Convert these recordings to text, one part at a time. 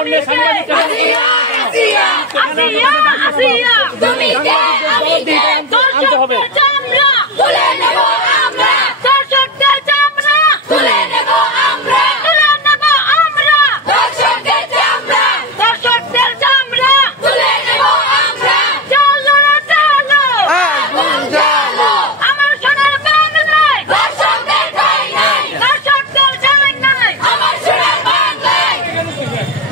করলে সাংবাদিকরা আনতে হবে। তুলে নেব আমরা, দর্শকদের চামড়া তুলে নেব আমরা, তুলে নেব আমরা, দর্শকদের চামড়া, দর্শকদের চামড়া তুলে নেব আমরা। চলো চলো আগুন জ্বালো, আমার সোনার বাংলায় দর্শকদের ঠাঁই নাই, দর্শকদের ঠাঁই নাই, আমার সোনার বাংলায়।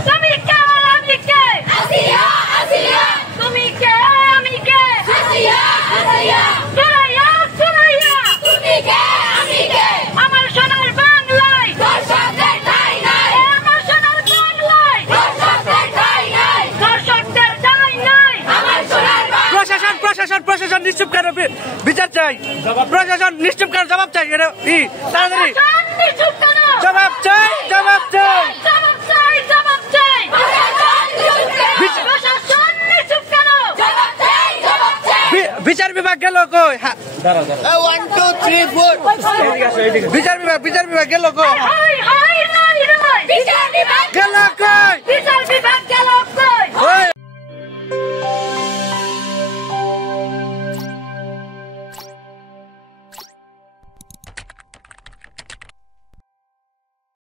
তুমি কে আমি কে, আসিয়া আসিয়া, তুমি কে আমি কে, আসিয়া আসিয়া, সুরাইয়া সুরাইয়া, তুমি কে আমি কে, আমার সোনার বাংলায় দর্শকদের ঠাঁই নাই, আমার সোনার বাংলায় দর্শকদের ঠাঁই নাই, দর্শকদের ঠাঁই নাই, আমার সোনার বাংলায়। প্রশাসন প্রশাসন প্রশাসন নিশ্চুপ কেন বিচার চাই, প্রশাসন নিশ্চুপ কেন জবাব চাই, এটা তাড়াতাড়ি জবাব চাই জবাব চাই। বিচার বিভাগ গেল কই? বিচার বিভাগ গেল কই? গেল কই?